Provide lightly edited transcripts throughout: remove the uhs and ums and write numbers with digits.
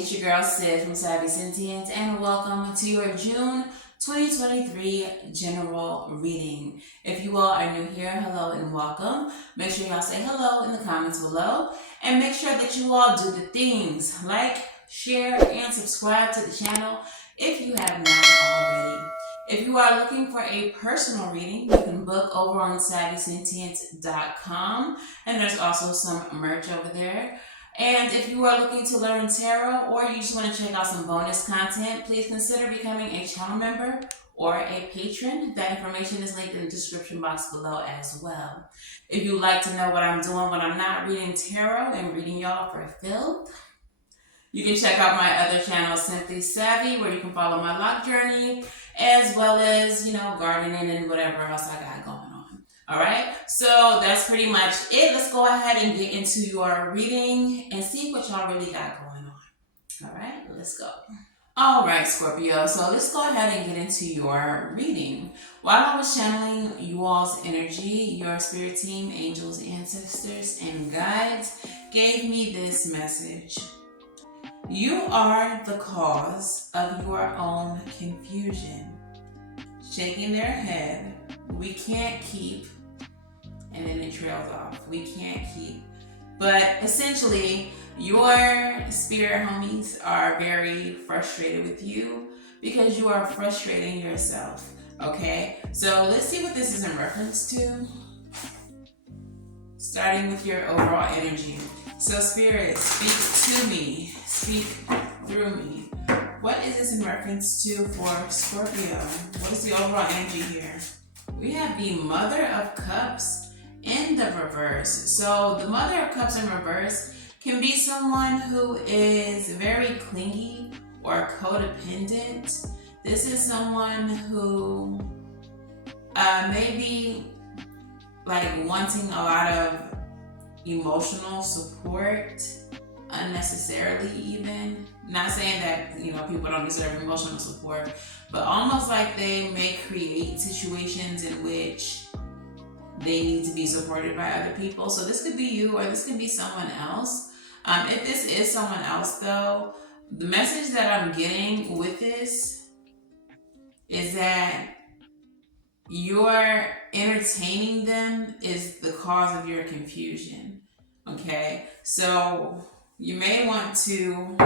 it's your girl Sid from Savy, Sentient, and welcome to your June 2023 general reading. If you all are new here, hello and welcome. Make sure y'all say hello in the comments below, and make sure that you all do the things like, share, and subscribe to the channel if you have not already. If you are looking for a personal reading, you can book over on SavySentient.com, and there's also some merch over there. And if you are looking to learn tarot, or you just want to check out some bonus content, please consider becoming a channel member or a patron. That information is linked in the description box below as well. If you'd like to know what I'm doing when I'm not reading tarot and reading y'all for filth, you can check out my other channel, Simply Savvy, where you can follow my lock journey, as well as, gardening and whatever else I got going on. All right, so that's pretty much it. Let's go ahead and get into your reading and see what y'all really got going on. All right, let's go. All right, Scorpio, so let's go ahead and get into your reading. While I was channeling you all's energy, your spirit team, angels, ancestors, and guides gave me this message. You are the cause of your own confusion. Shaking their head, we can't keep, and then it trails off. We can't keep. But essentially, your spirit homies are very frustrated with you because you are frustrating yourself. Okay? So let's see what this is in reference to. Starting with your overall energy. So Spirit, speak to me. Speak through me. What is this in reference to for Scorpio? What is the overall energy here? We have the Mother of Cups in the reverse. So the Mother of Cups in reverse can be someone who is very clingy or codependent. This is someone who may be wanting a lot of emotional support unnecessarily, even. Not saying that people don't deserve emotional support, but almost like they may create situations in which they need to be supported by other people. So this could be you, or this could be someone else. If this is someone else though, the message that I'm getting with this is that you're entertaining them is the cause of your confusion. Okay, so you may want to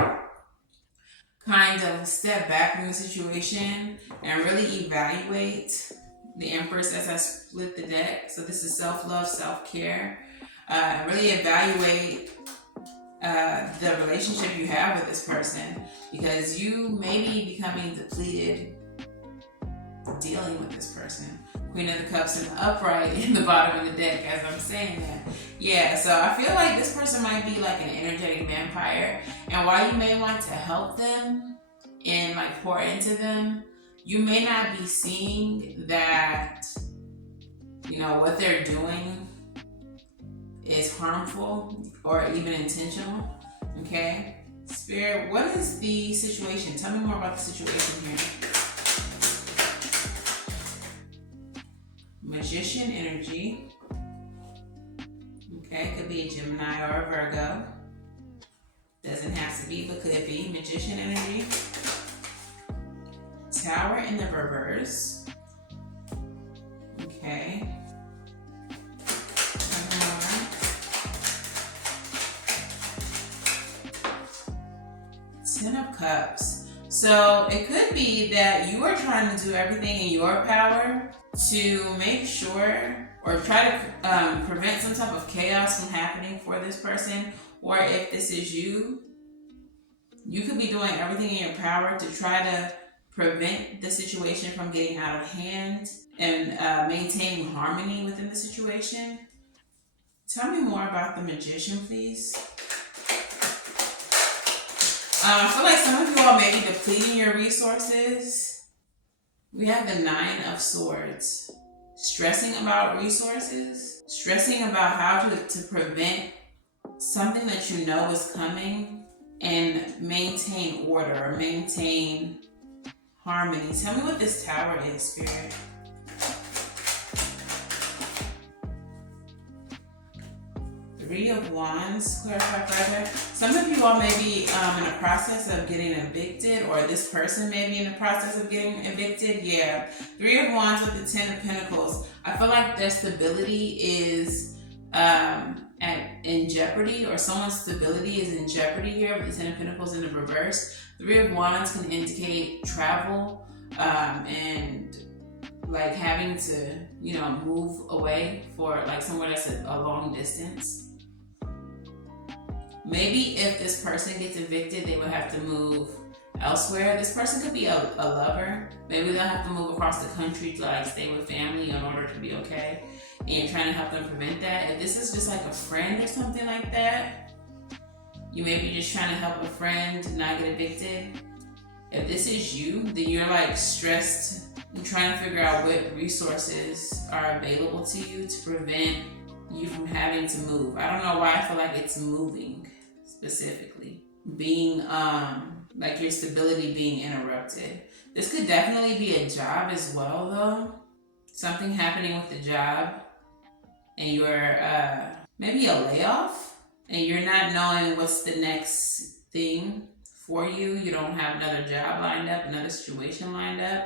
kind of step back from the situation and really evaluate the Empress as I split the deck. So this is self-love, self-care. Really evaluate the relationship you have with this person, because you may be becoming depleted dealing with this person. Queen of the Cups in the upright in the bottom of the deck as I'm saying that. Yeah, so I feel like this person might be like an energetic vampire, and while you may want to help them and pour into them, you may not be seeing that what they're doing is harmful or even intentional. Okay, Spirit, what is the situation? Tell me more about the situation here. Magician energy. Okay, could be a Gemini or a Virgo. Doesn't have to be, but could be. Magician energy. Tower in the reverse. Okay. Ten of Cups. So it could be that you are trying to do everything in your power to make sure or try to prevent some type of chaos from happening for this person. Or if this is you, you could be doing everything in your power to try to prevent the situation from getting out of hand and maintaining harmony within the situation. Tell me more about the Magician, please. I feel like some of you all may be depleting your resources. We have the Nine of Swords. Stressing about resources. Stressing about how to prevent something that you know is coming and maintain order or maintain harmony. Tell me what this Tower is, Spirit. Three of Wands, clarify further. Some of you all may be in the process of getting evicted, or this person may be in the process of getting evicted. Yeah. Three of Wands with the Ten of Pentacles. I feel like their stability is in jeopardy, or someone's stability is in jeopardy here with the Ten of Pentacles in the reverse. Three of Wands can indicate travel and like having to, you know, move away for like somewhere that's a long distance. Maybe if this person gets evicted, they would have to move elsewhere. This person could be a lover. Maybe they'll have to move across the country to like stay with family in order to be okay. And you're trying to help them prevent that. If this is just like a friend or something like that, you may be just trying to help a friend not get evicted. If this is you, then you're like stressed and trying to figure out what resources are available to you to prevent you from having to move. I don't know why I feel like it's moving specifically. Being like your stability being interrupted. This could definitely be a job as well though. Something happening with the job and you're maybe a layoff and you're not knowing what's the next thing for you. You don't have another job lined up, another situation lined up.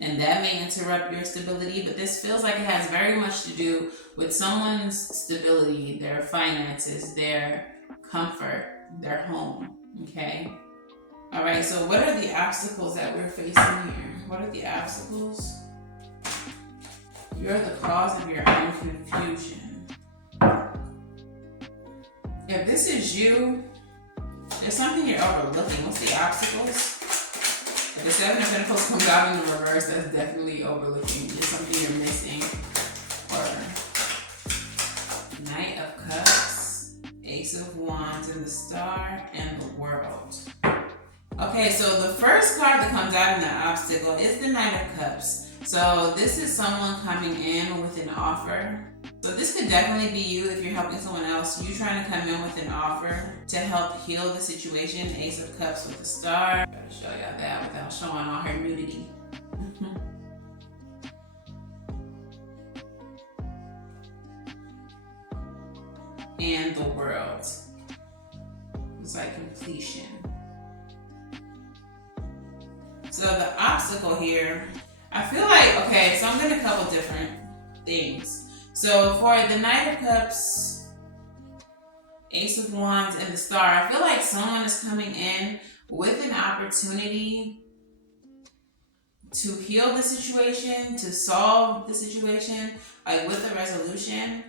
And that may interrupt your stability, but this feels like it has very much to do with someone's stability, their finances, their comfort, their home, okay? All right, so what are the obstacles that we're facing here? What are the obstacles? You're the cause of your own confusion. If this is you, there's something you're overlooking. What's the obstacles? If the Seven of Pentacles comes out in the reverse, that's definitely overlooking. There's something you're missing. Or Knight of Cups, Ace of Wands, and the Star, and the World. Okay, so the first card that comes out in the obstacle is the Knight of Cups. So this is someone coming in with an offer. So this could definitely be you if you're helping someone else. You trying to come in with an offer to help heal the situation. Ace of Cups with the Star. I'll show y'all that without showing all her nudity. And the World. It's like completion. So the obstacle here, I feel like, okay, so I'm getting a couple different things. So for the Knight of Cups, Ace of Wands, and the Star, I feel like someone is coming in with an opportunity to heal the situation, to solve the situation, like with a resolution.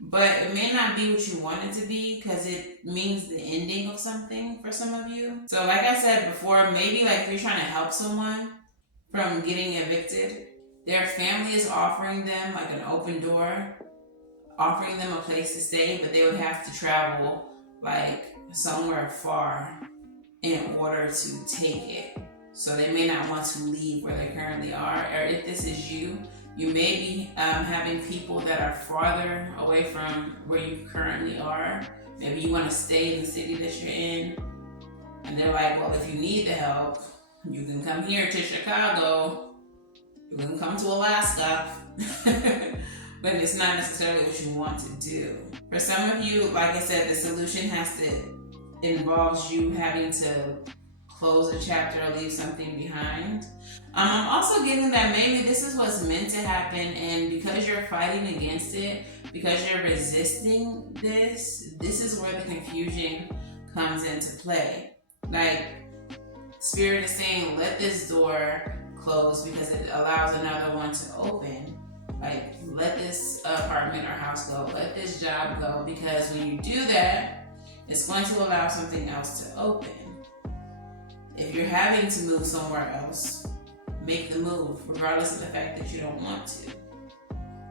But it may not be what you want it to be because it means the ending of something for some of you. So like I said before, maybe like you're trying to help someone from getting evicted. Their family is offering them like an open door, offering them a place to stay, but they would have to travel like somewhere far in order to take it. So they may not want to leave where they currently are. Or if this is you, you may be having people that are farther away from where you currently are. Maybe you want to stay in the city that you're in. And they're like, well, if you need the help, you can come here to Chicago. You can come to Alaska. But it's not necessarily what you want to do. For some of you, like I said, the solution involves you having to close a chapter or leave something behind. I'm also getting that maybe this is what's meant to happen, and because you're fighting against it, because you're resisting this is where the confusion comes into play. Like, Spirit is saying, let this door close because it allows another one to open. Like, let this apartment or house go, let this job go, because when you do that, it's going to allow something else to open. If you're having to move somewhere else, make the move, regardless of the fact that you don't want to.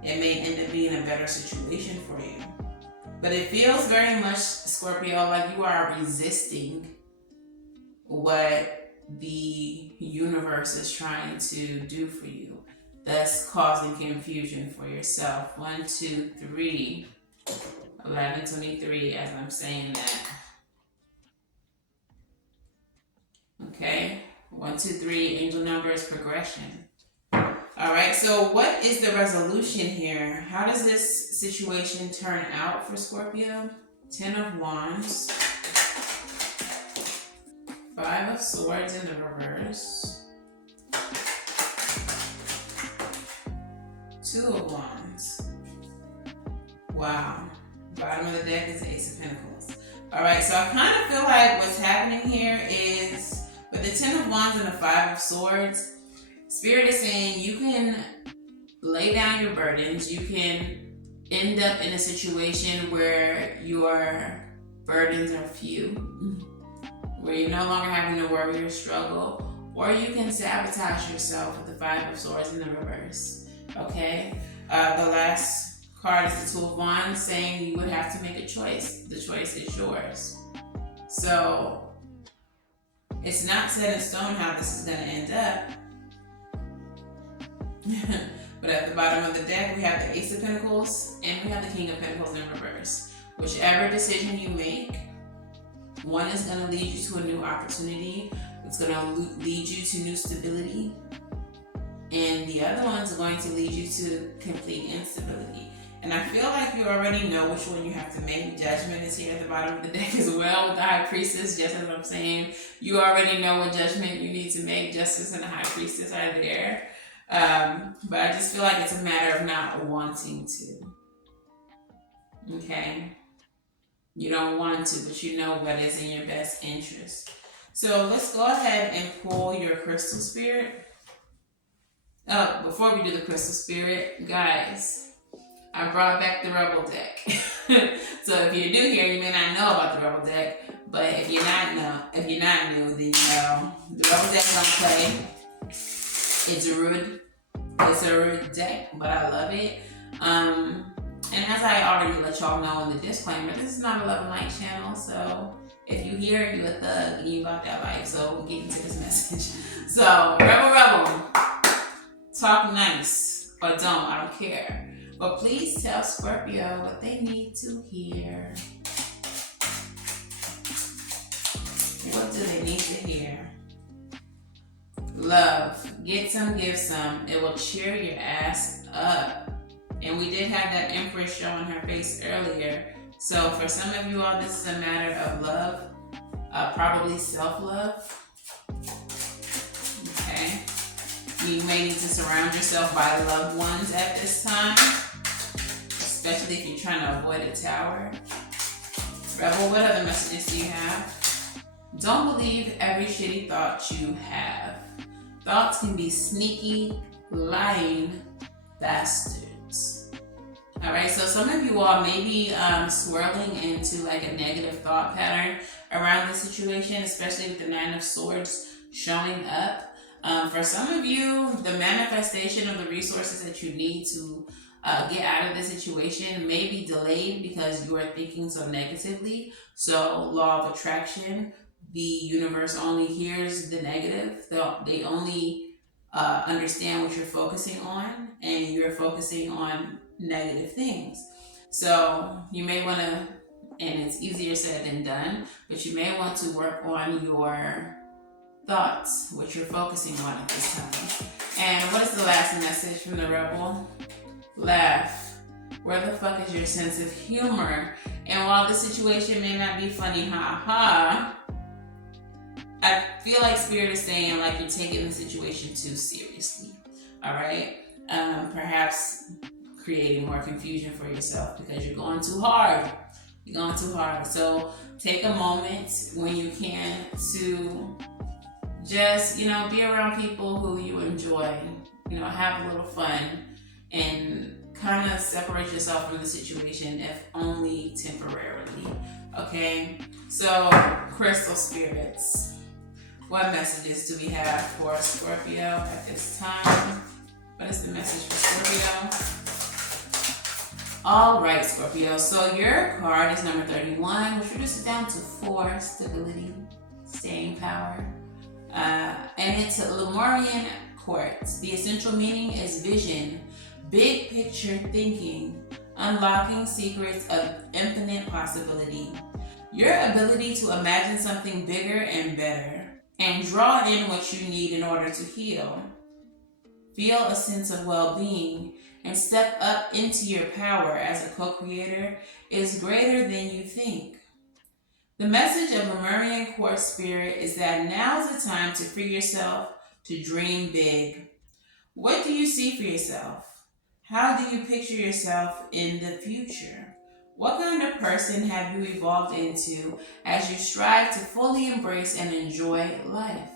It may end up being a better situation for you. But it feels very much, Scorpio, like you are resisting what the universe is trying to do for you. That's causing confusion for yourself. 1, 2, 3, 11:23, as I'm saying that. Okay, 1, 2, 3, angel number is progression. All right, so what is the resolution here? How does this situation turn out for Scorpio? 10 of Wands, 5 of Swords in the reverse, 2 of Wands. Wow. Bottom of the deck is the Ace of Pentacles. Alright, so I kind of feel like what's happening here is with the 10 of Wands and the 5 of Swords, Spirit is saying you can lay down your burdens. You can end up in a situation where your burdens are few, where you're no longer having to worry or struggle, or you can sabotage yourself with the 5 of Swords in the reverse. Okay? The last card is the 2 of Wands, saying you would have to make a choice. The choice is yours. So it's not set in stone how this is going to end up. But at the bottom of the deck, we have the Ace of Pentacles and we have the King of Pentacles in reverse. Whichever decision you make, one is going to lead you to a new opportunity. It's going to lead you to new stability. And the other one's going to lead you to complete instability. And I feel like you already know which one you have to make. Judgment is here at the bottom of the deck as well with the High Priestess, just as I'm saying. You already know what judgment you need to make. Justice and the High Priestess are there. But I just feel like it's a matter of not wanting to. Okay? You don't want to, but you know what is in your best interest. So let's go ahead and pull your crystal spirit. Oh, before we do the crystal spirit, guys, I brought back the Rebel deck. So if you're new here, you may not know about the Rebel deck, but if you're not new, then you know the Rebel deck is on play. It's a rude deck, but I love it. And as I already let y'all know in the disclaimer, this is not a love and light channel, so if you hear it, you a thug and you got that life. So we'll get into this message. So Rebel, talk nice or don't, I don't care. But please tell Scorpio what they need to hear. What do they need to hear? Love. Get some, give some. It will cheer your ass up. And we did have that Empress showing her face earlier. So for some of you all, this is a matter of love. Probably self-love. Okay. You may need to surround yourself by loved ones at this time. Especially if you're trying to avoid a tower. Rebel, what other messages do you have? Don't believe every shitty thought you have. Thoughts can be sneaky, lying bastards. Alright, so some of you all may be swirling into like a negative thought pattern around this situation, especially with the 9 of Swords showing up. For some of you, the manifestation of the resources that you need to get out of this situation may be delayed because you are thinking so negatively. So law of attraction, the universe only hears the negative. They only understand what you're focusing on, and you're focusing on negative things. So you may want to, and it's easier said than done, but you may want to work on your thoughts, what you're focusing on at this time. And what is the last message from the Rebel? Laugh. Where the fuck is your sense of humor? And while the situation may not be funny, I feel like Spirit is saying like you're taking the situation too seriously. Alright? Perhaps creating more confusion for yourself because you're going too hard. You're going too hard. So take a moment when you can to just, be around people who you enjoy. Have a little fun and kind of separate yourself from the situation, if only temporarily. Okay? So, crystal spirits. What messages do we have for Scorpio at this time? What is the message for Scorpio? All right, Scorpio. So your card is number 31, which reduces down to 4, stability, staying power. And it's a Lemurian quartz. The essential meaning is vision, big picture thinking, unlocking secrets of infinite possibility. Your ability to imagine something bigger and better, and draw in what you need in order to heal. Feel a sense of well-being and step up into your power as a co-creator is greater than you think. The message of Lemurian Quartz Spirit is that now's the time to free yourself, to dream big. What do you see for yourself? How do you picture yourself in the future? What kind of person have you evolved into as you strive to fully embrace and enjoy life?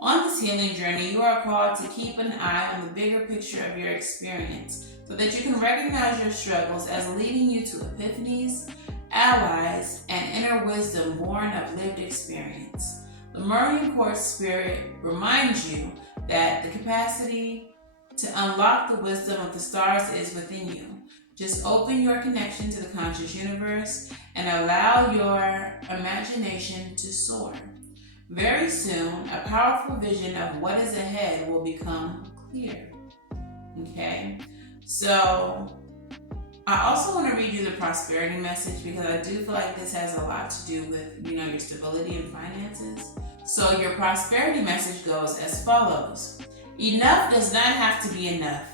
On this healing journey, you are called to keep an eye on the bigger picture of your experience so that you can recognize your struggles as leading you to epiphanies, allies, and inner wisdom born of lived experience. The Lemurian Quartz Spirit reminds you that the capacity to unlock the wisdom of the stars is within you. Just open your connection to the conscious universe and allow your imagination to soar. Very soon, a powerful vision of what is ahead will become clear. Okay? So, I also want to read you the prosperity message because I do feel like this has a lot to do with, your stability and finances. So, your prosperity message goes as follows. Enough does not have to be enough.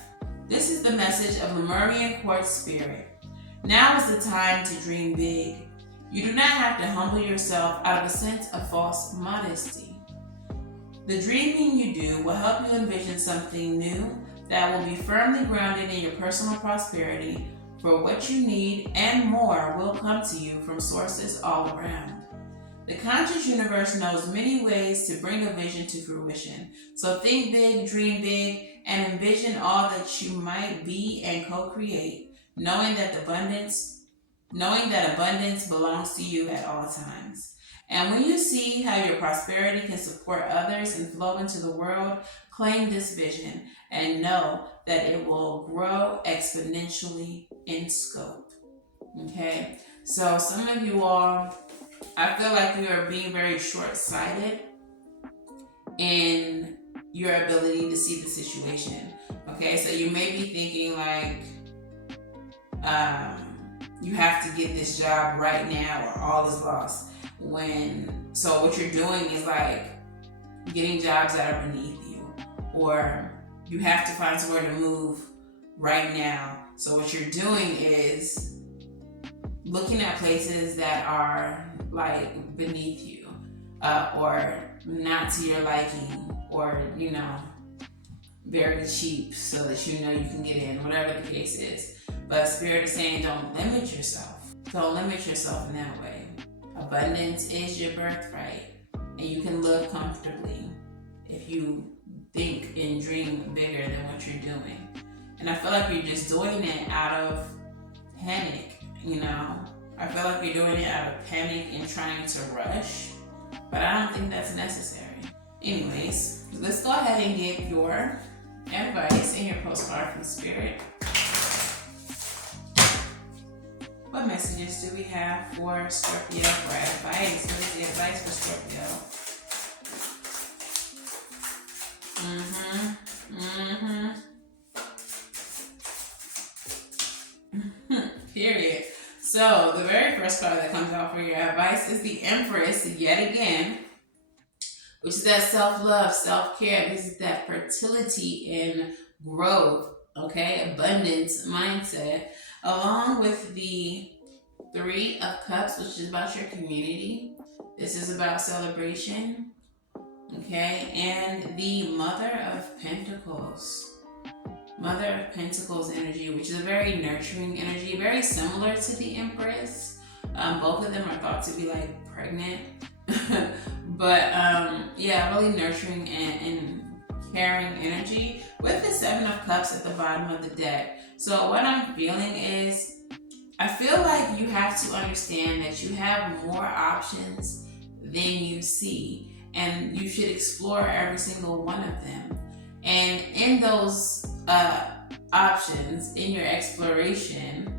This is the message of Lemurian Quartz Spirit. Now is the time to dream big. You do not have to humble yourself out of a sense of false modesty. The dreaming you do will help you envision something new that will be firmly grounded in your personal prosperity, for what you need and more will come to you from sources all around. The conscious universe knows many ways to bring a vision to fruition. So think big, dream big, and envision all that you might be and co-create, knowing that abundance belongs to you at all times. And when you see how your prosperity can support others and flow into the world, claim this vision and know that it will grow exponentially in scope. Okay? So some of you all, I feel like you are being very short-sighted in your ability to see the situation. Okay, so you may be thinking like, you have to get this job right now or all is lost. So what you're doing is like getting jobs that are beneath you, or you have to find somewhere to move right now. So what you're doing is looking at places that are like beneath you, or not to your liking, or very cheap so that you can get in, whatever the case is. But Spirit is saying don't limit yourself. Don't limit yourself in that way. Abundance is your birthright, and you can live comfortably if you think and dream bigger than what you're doing. And I feel like you're just doing it out of panic, I feel like you're doing it out of panic and trying to rush, but I don't think that's necessary. Anyways, let's go ahead and get your advice and your postcard from Spirit. What messages do we have for Scorpio for advice? What is the advice for Scorpio? Period. So the very first card that comes out for your advice is the Empress yet again, which is that self-love, self-care. This is that fertility and growth, okay? Abundance mindset, along with the Three of Cups, which is about your community. This is about celebration, okay? And the Mother of Pentacles. Mother of Pentacles energy, which is a very nurturing energy, very similar to the Empress. Both of them are thought to be like pregnant. But really nurturing and caring energy with the Seven of Cups at the bottom of the deck. So what I'm feeling is, I feel like you have to understand that you have more options than you see, and you should explore every single one of them. And in those options, in your exploration,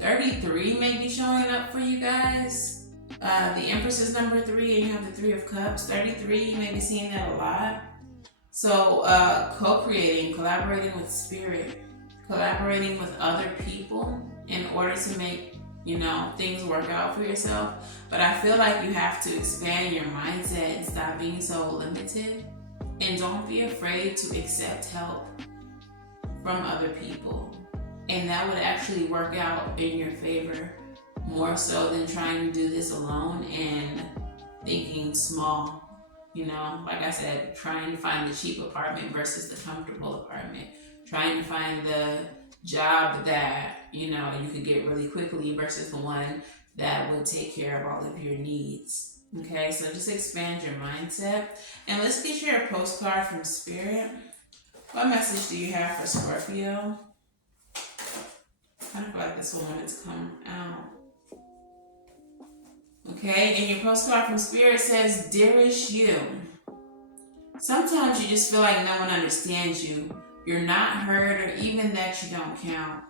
33 may be showing up for you guys. The Empress is number 3, and you have the Three of Cups. 33, you may be seeing that a lot. So co-creating, collaborating with Spirit, collaborating with other people in order to make things work out for yourself. But I feel like you have to expand your mindset and stop being so limited. And don't be afraid to accept help from other people. And that would actually work out in your favor more so than trying to do this alone and thinking small. You know, like I said, trying to find the cheap apartment versus the comfortable apartment. Trying to find the job that, you know, you could get really quickly versus the one that would take care of all of your needs. Okay, so just expand your mindset. And let's get you a postcard from Spirit. What message do you have for Scorpio? I kind of feel like this one wanted to come out. Okay, and your postcard from Spirit says, Dearest you. Sometimes you just feel like no one understands you. You're not heard, or even that you don't count.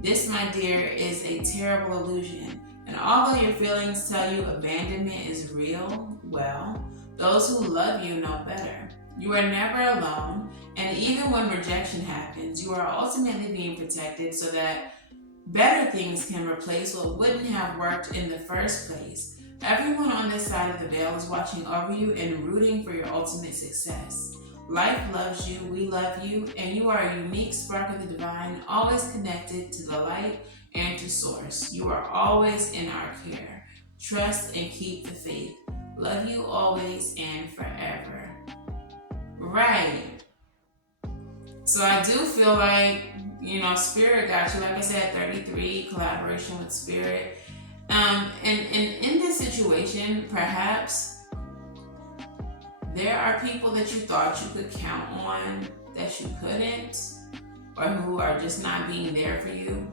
This, my dear, is a terrible illusion. And although your feelings tell you abandonment is real, well, those who love you know better. You are never alone, and even when rejection happens, you are ultimately being protected so that better things can replace what wouldn't have worked in the first place. Everyone on this side of the veil is watching over you and rooting for your ultimate success. Life loves you, we love you, and you are a unique spark of the divine, always connected to the light and to source. You are always in our care. Trust and keep the faith. Love you always and forever. Right. So I do feel like, you know, Spirit got you. Like I said, 33, collaboration with Spirit. And in this situation, perhaps there are people that you thought you could count on that you couldn't, or who are just not being there for you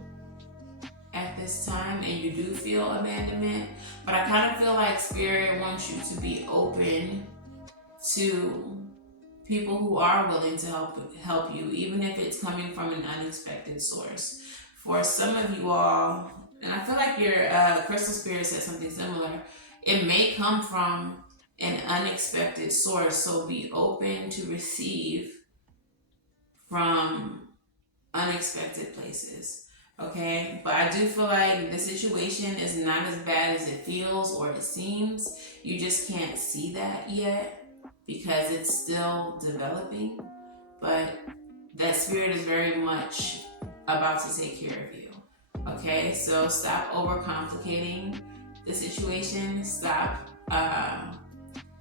at this time, and you do feel abandonment. But I kind of feel like Spirit wants you to be open to people who are willing to help you, even if it's coming from an unexpected source. For some of you all, and I feel like your crystal spirit said something similar, it may come from an unexpected source, so be open to receive from unexpected places, okay? But I do feel like the situation is not as bad as it feels or it seems. You just can't see that yet because it's still developing, but that Spirit is very much about to take care of you, okay? So stop overcomplicating the situation. Stop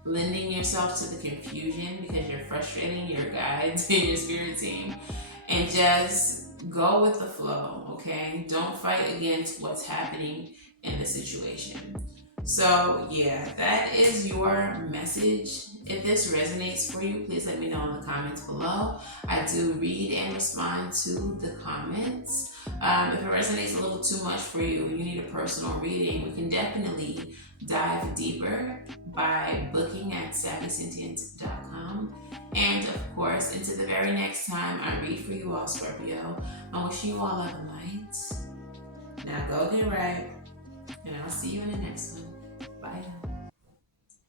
lending yourself to the confusion because you're frustrating your guides and your spirit team, and just go with the flow, okay? Don't fight against what's happening in the situation. So yeah, that is your message. If this resonates for you, please let me know in the comments below. I do read and respond to the comments. If it resonates a little too much for you, you need a personal reading, we can definitely dive deeper by booking at SavySentient.com. And of course, until the very next time I read for you all, Scorpio, I'm wishing you all love and light. Now go get right, and I'll see you in the next one. Bye.